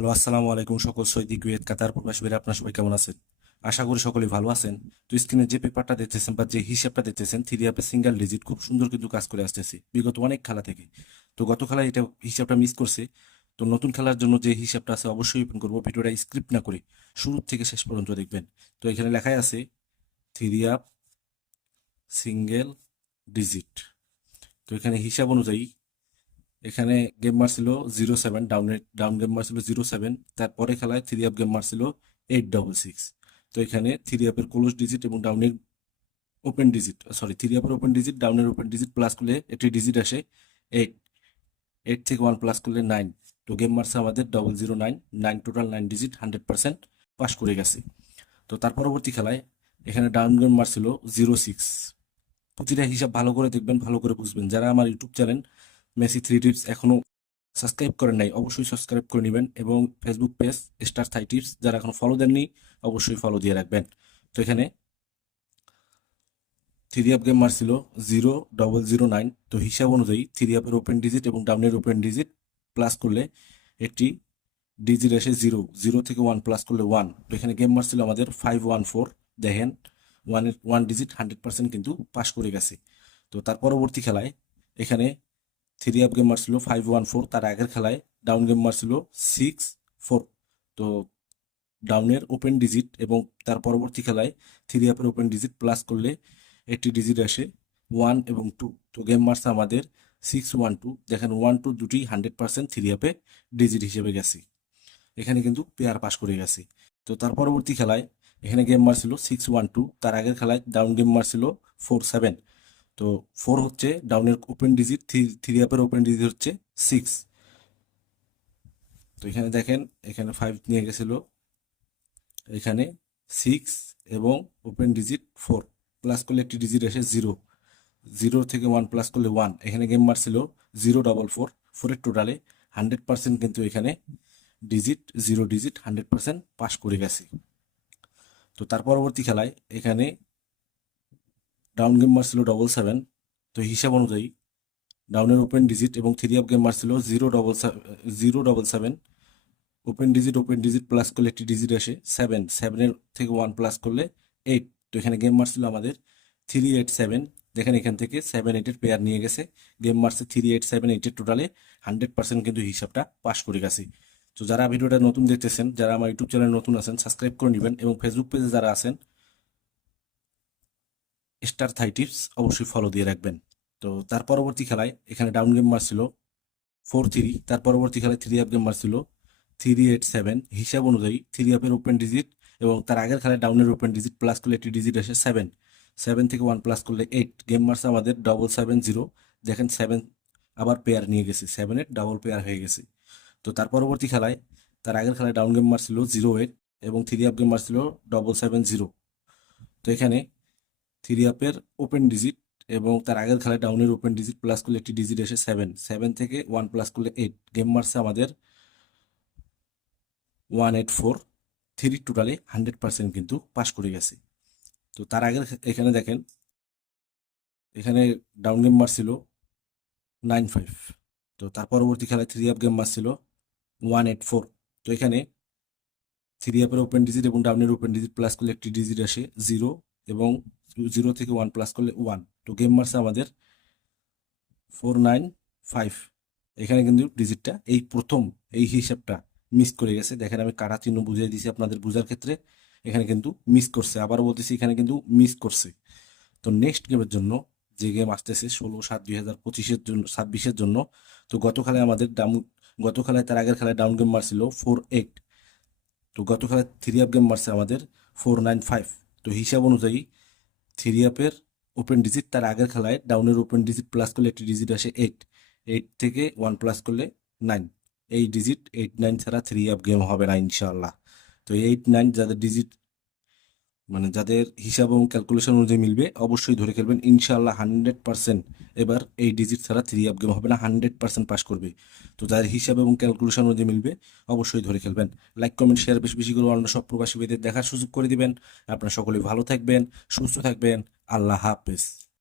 Hello, আসসালামু আলাইকুম। সকল সৌদি, কুয়েত, কাতার প্রবাসী ভাইরা আপনার সবাই কেমন আছেন? আশা করি সকলেই ভালো আছেন। তো স্ক্রিনে যে পেপারটা দেখতেছেন বা যে হিসাবটা দেখতেছেন, থ্রি আপে সিঙ্গেল ডিজিট খুব সুন্দর কিন্তু কাজ করে আসতেছে বিগত অনেক খেলা থেকে। তো গত খেলায় এটা হিসাবটা মিস করছে। তো নতুন খেলার জন্য যে হিসাবটা আছে অবশ্যই ওপেন করবো। ভিডিওটা স্ক্রিপ্ট না করে শুরু থেকে শেষ পর্যন্ত দেখবেন। তো এখানে লেখাই আছে থ্রি আপ সিঙ্গেল ডিজিট। তো এখানে হিসাব অনুযায়ী এখানে গেম মারছিল 07, ডাউন গেম মারছিল 07। তারপরে খেলায় থ্রি আপ গেম মারছিল 866। তো এখানে থ্রি আপের ক্লোজ ডিজিট এবং ডাউনের ওপেন ডিজিট, সরি, থ্রি আপের ওপেন ডিজিট ডাউনের ওপেন ডিজিট প্লাস করলে একটি ডিজিট আসে 8। 8 থেকে 1 প্লাস করলে 9। তো গেম মারছে আমাদের 009, 9 টোটাল 9 ডিজিট 100% পাস করে গেছে। তো তার পরবর্তী খেলায় এখানে ডাউন গেম মারছিল 06। প্রতিটা হিসাব ভালো করে দেখবেন, ভালো করে বুঝবেন। যারা আমার YouTube channel Messi three tips এখনো সাবস্ক্রাইব করেন নাই, অবশ্যই সাবস্ক্রাইব করে নেবেন। এবং ফেসবুক পেজ স্টার থাই টিপস যারা এখনো ফলো দেননি, অবশ্যই ফলো দিয়ে রাখবেন। তো এখানে থ্রি আপ গেম মারছিল 0009। তো হিসাব অনুযায়ী থ্রি আপের ওপেন ডিজিট এবং ডাউনের ওপেন ডিজিট প্লাস করলে একটি ডিজিট আসে 0। 0 থেকে 1 প্লাস করলে 1। তো এখানে গেম মারছিল আমাদের 514। দেখেন, ওয়ান ডিজিট 100% কিন্তু পাস করে গেছে। তো তার পরবর্তী খেলায় এখানে থ্রি আপ গেম মারছিল 514। তার আগের খেলায় ডাউন গেম মারছিল 64। তো ডাউনের ওপেন ডিজিট এবং তার পরবর্তী খেলায় থ্রি আপের ওপেন ডিজিট প্লাস করলে একটি ডিজিট আসে 1 এবং 2। তো গেম মারছে আমাদের 612। দেখেন 1 2 দুটি 100% থ্রি আপে ডিজিট হিসেবে গেছে। এখানে কিন্তু পেয়ার পাস করে গেছে। তো তার পরবর্তী খেলায় এখানে গেম মারছিল 612। তার আগের খেলায় ডাউন গেম মারছিল 47। তো 4 হচ্ছে ডাউনের ওপেন ডিজিট, থ্রি আপের ওপেন ডিজিট হচ্ছে 6। তো এখানে দেখেন, এখানে 5 নিয়ে গেছিল, এখানে 6 এবং ওপেন ডিজিট 4 প্লাস করলে একটি ডিজিট আসে 0। 0 থেকে 1 প্লাস করলে 1। এখানে গেম মারছিল 044। 4 এর টোটালে 100% কিন্তু এখানে ডিজিট, 0 ডিজিট 100% পাস করে গেছে। তো তার পরবর্তী খেলায় এখানে ডাউন গেম মারছিল 77। তো হিসাব অনুযায়ী ডাউনের ওপেন ডিজিট এবং থ্রি আপ গেম মারছিল 077। ওপেন ডিজিট প্লাস করলে একটি ডিজিট আসে 7। 7-এর থেকে 1 প্লাস করলে 8। তো এখানে গেম মারছিল আমাদের 387। দেখেন এখান থেকে 7 8-এর পেয়ার নিয়ে গেছে। গেম মারছে 3 8 7 8-এর টোটালে 100% কিন্তু হিসাবটা পাস করে গেছে। তো যারা ভিডিওটা নতুন দেখতেছেন, যারা আমার ইউটিউব চ্যানেল নতুন আছেন, সাবস্ক্রাইব করে নেবেন। এবং ফেসবুক পেজে যারা আছেন স্টার থাই টিপস অবশ্যই ফলো দিয়ে রাখবেন। তো তার পরবর্তী খেলায় এখানে ডাউন গেম মারছিল 4-3। তার পরবর্তী খেলায় থ্রি আপ গেম মারছিল 387। হিসাব অনুযায়ী থ্রি আপের ওপেন ডিজিট এবং তার আগের খেলায় ডাউনের ওপেন ডিজিট প্লাস করলে একটি ডিজিট আসে 7। 7 থেকে 1 প্লাস করলে 8। গেম মারছে আমাদের 770। দেখেন 7 আবার পেয়ার নিয়ে গেছে, 7-এর ডাবল পেয়ার হয়ে গেছে। তো তার পরবর্তী খেলায়, তার আগের খেলায় ডাউন গেম মারছিল 08 এবং থ্রি আপ গেম মারছিল 770। তো এখানে থ্রি আপের ওপেন ডিজিট এবং তার আগের খেলায় ডাউনের ওপেন ডিজিট প্লাস করলে একটি ডিজিট আসে 7। 7 থেকে 1 প্লাস করলে 8। গেম মারছে আমাদের 184। থ্রি টোটালে 100% কিন্তু পাস করে গেছে। তো তার আগের এখানে দেখেন, এখানে ডাউন গেম মারছিল 95। তো তার পরবর্তী খেলায় থ্রি আপ গেম মারছিল 184। তো এখানে থ্রি আপের ওপেন ডিজিট এবং ডাউনের ওপেন ডিজিট প্লাস করলে একটি ডিজিট আসে 0 এবং 0 থেকে 1 প্লাস করলে 1। তো গেম মারছে আমাদের 495। এখানে কিন্তু ডিজিটটা এই প্রথম এই হিসাবটা মিস করে গেছে। দেখেন আমি কাটা চিহ্ন বুঝিয়ে দিয়েছি আপনাদের বোঝার ক্ষেত্রে। এখানে কিন্তু মিস করছে, আবারও বলতেছি এখানে কিন্তু মিস করছে। তো নেক্সট গেমের জন্য যে গেম আসতেছে 16/7/2025-এর জন্য, 26-এর জন্য। তো গত খেলায় আমাদের গত খেলায় তার আগের খেলায় ডাউন গেম মারছিল 48। তো গত খেলায় থ্রি আপ গেম মারছে আমাদের 495। তো হিসাব অনুযায়ী থ্রি আপের ওপেন ডিজিট তার আগের খেলায় ডাউনের ওপেন ডিজিট প্লাস করলে একটি ডিজিট আসে 8। 8 থেকে 1 প্লাস করলে 9। এই ডিজিট 8 9 ছাড়া থ্রি আপ গেম হবে না ইনশাল্লাহ। তো 8 9 যাদের ডিজিট, মানে যাদের হিসাব এবং ক্যালকুলেশন অনুযায়ী মিলবে অবশ্যই ধরে খেলবেন ইনশাল্লাহ 100%। এবার এই ডিজিট ছাড়া থ্রি আপ গেম হবে না, 100% পাস করবে। তো যাদের হিসাব এবং ক্যালকুলেশন অনুযায়ী মিলবে অবশ্যই ধরে খেলবেন। লাইক কমেন্ট শেয়ার বেশি বেশি করে অন্য সব প্রবাসী ভাইদের দেখার সুযোগ করে দিবেন। আপনারা সকলে ভালো থাকবেন, সুস্থ থাকবেন। আল্লাহ হাফেজ।